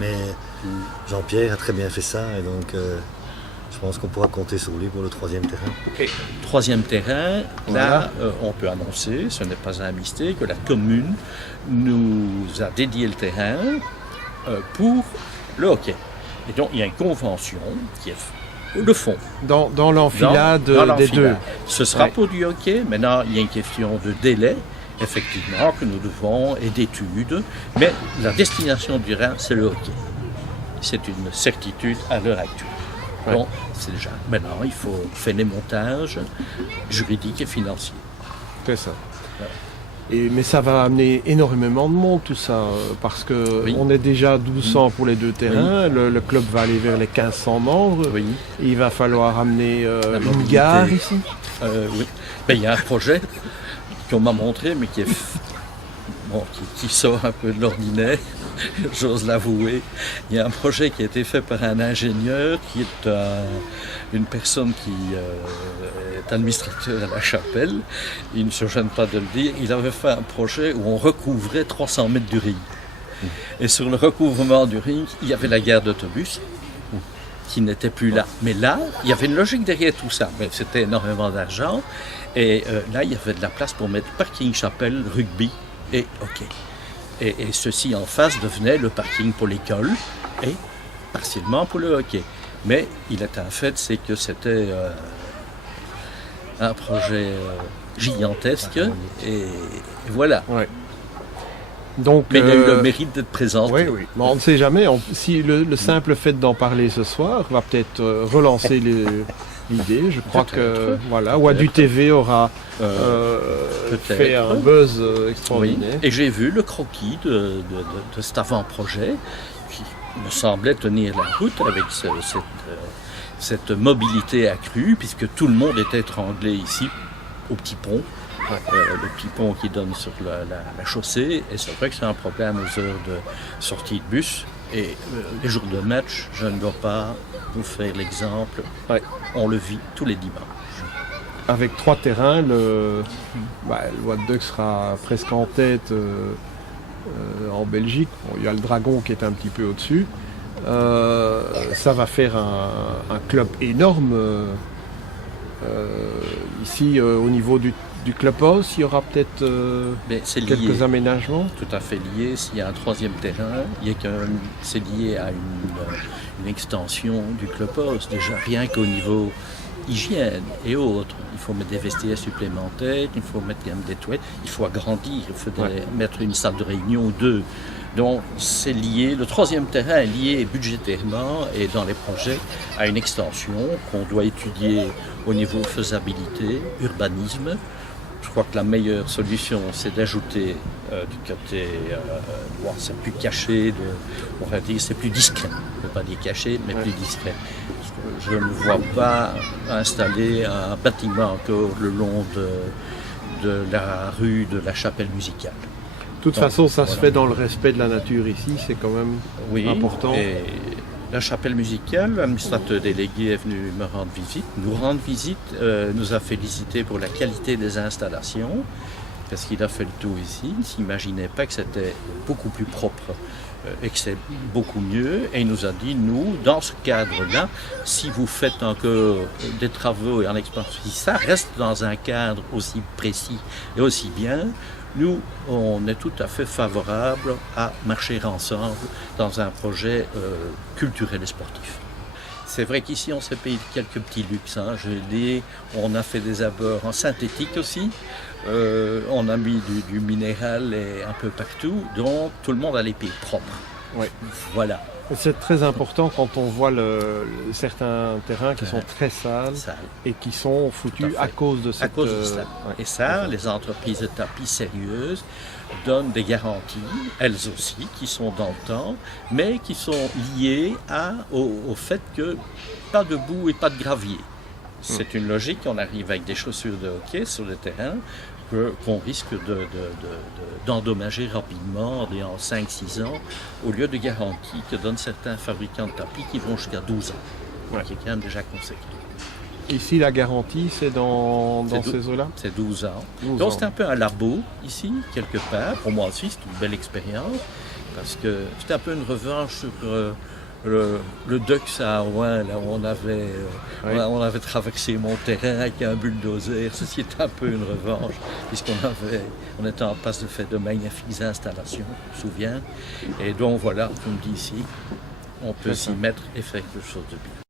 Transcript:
Mais Jean-Pierre a très bien fait ça et donc je pense qu'on pourra compter sur lui pour le troisième terrain. Et troisième terrain, là, on peut annoncer, ce n'est pas un mystère, que la commune nous a dédié le terrain pour le hockey. Et donc, il y a une convention qui est le fond. Dans l'enfilade des deux. Ce sera pour du hockey. Maintenant, il y a une question de délai, effectivement, que nous devons, et d'études. Mais la destination du terrain, c'est le hockey. C'est une certitude à l'heure actuelle. Bon, c'est déjà. Maintenant, il faut faire les montages juridiques et financiers. C'est ça. Mais ça va amener énormément de monde, tout ça, parce qu'on est déjà 1200 pour les deux terrains, le club va aller vers les 1500 membres, il va falloir amener une gare ici. Oui, il y a un projet qu'on m'a montré, mais qui est qui sort un peu de l'ordinaire, j'ose l'avouer. Il y a un projet qui a été fait par un ingénieur qui est une personne qui est administrateur à la Chapelle. Il ne se gêne pas de le dire. Il avait fait un projet où on recouvrait 300 mètres du ring. Et sur le recouvrement du ring, il y avait la gare d'autobus qui n'était plus là. Mais là, il y avait une logique derrière tout ça. Mais c'était énormément d'argent. Et là, il y avait de la place pour mettre parking, chapelle, rugby et hockey. Et ceci en face devenait le parking pour l'école et partiellement pour le hockey. Mais il est un fait, c'est que c'était un projet gigantesque et voilà. Ouais. Donc, mais il a eu le mérite d'être présenté. Oui, oui. Bon, on ne sait jamais. Si le simple fait d'en parler ce soir va peut-être relancer l'idée. Je crois que voilà, Wadu TV aura fait un buzz extraordinaire. Oui. Et j'ai vu le croquis de cet avant-projet qui me semblait tenir la route avec cette mobilité accrue, puisque tout le monde était étranglé ici au petit pont. Le petit pont qui donne sur la chaussée, et c'est vrai que c'est un problème aux heures de sortie de bus. Et les jours de match, je ne dois pas vous faire l'exemple, on le vit tous les dimanches. Avec 3 terrains, le What Duck sera presque en tête en Belgique. Bon, il y a le Dragon qui est un petit peu au-dessus. Ça va faire un club énorme. Ici, au niveau du clubhouse, il y aura peut-être quelques aménagements. Tout à fait lié. S'il y a un troisième terrain, c'est lié à une extension du clubhouse. Déjà, rien qu'au niveau hygiène et autres. Il faut mettre des vestiaires supplémentaires, il faut mettre des toilettes, il faut agrandir, il faut mettre une salle de réunion ou deux. Donc c'est lié, le troisième terrain est lié budgétairement et dans les projets à une extension qu'on doit étudier au niveau faisabilité, urbanisme. Je crois que la meilleure solution, c'est d'ajouter du côté, c'est plus caché, on va dire c'est plus discret. Je ne veux pas dire caché, mais plus discret. Je ne vois pas installer un bâtiment encore le long de la rue de la Chapelle musicale. De toute façon, ça se fait dans le respect de la nature ici, c'est quand même important. Et la Chapelle musicale, l'administrateur délégué est venu me rendre visite. Nous a félicité pour la qualité des installations, parce qu'il a fait le tour ici. Il ne s'imaginait pas que c'était beaucoup plus propre et que c'est beaucoup mieux. Et il nous a dit, nous, dans ce cadre-là, si vous faites encore des travaux et en expansion, si ça reste dans un cadre aussi précis et aussi bien, nous, on est tout à fait favorable à marcher ensemble dans un projet culturel et sportif. C'est vrai qu'ici, on s'est payé quelques petits luxes. Je dis, on a fait des abords en synthétique aussi. On a mis du minéral et un peu partout. Donc, tout le monde a les pieds propres. Voilà. C'est très important quand on voit certains terrains qui sont très sales et qui sont foutus à cause de cette... Et ça, les entreprises de tapis sérieuses donnent des garanties, elles aussi, qui sont dans le temps, mais qui sont liées au fait que pas de boue et pas de gravier. C'est une logique, on arrive avec des chaussures de hockey sur le terrain, qu'on risque d'endommager rapidement en 5-6 ans, au lieu de garanties que donnent certains fabricants de tapis qui vont jusqu'à 12 ans, qui est quand même déjà conséquent. Ici, la garantie, c'est dans ces eaux-là? C'est 12 ans. Donc c'est un peu un labo, ici, quelque part. Pour moi aussi, c'est une belle expérience, parce que c'était un peu une revanche sur le Dux à Rouen, là où on avait traversé mon terrain avec un bulldozer. Ceci était un peu une revanche, puisqu'on était en passe de faire de magnifiques installations, je me souviens. Et donc voilà, comme dit ici, on peut s'y mettre et faire quelque chose de bien.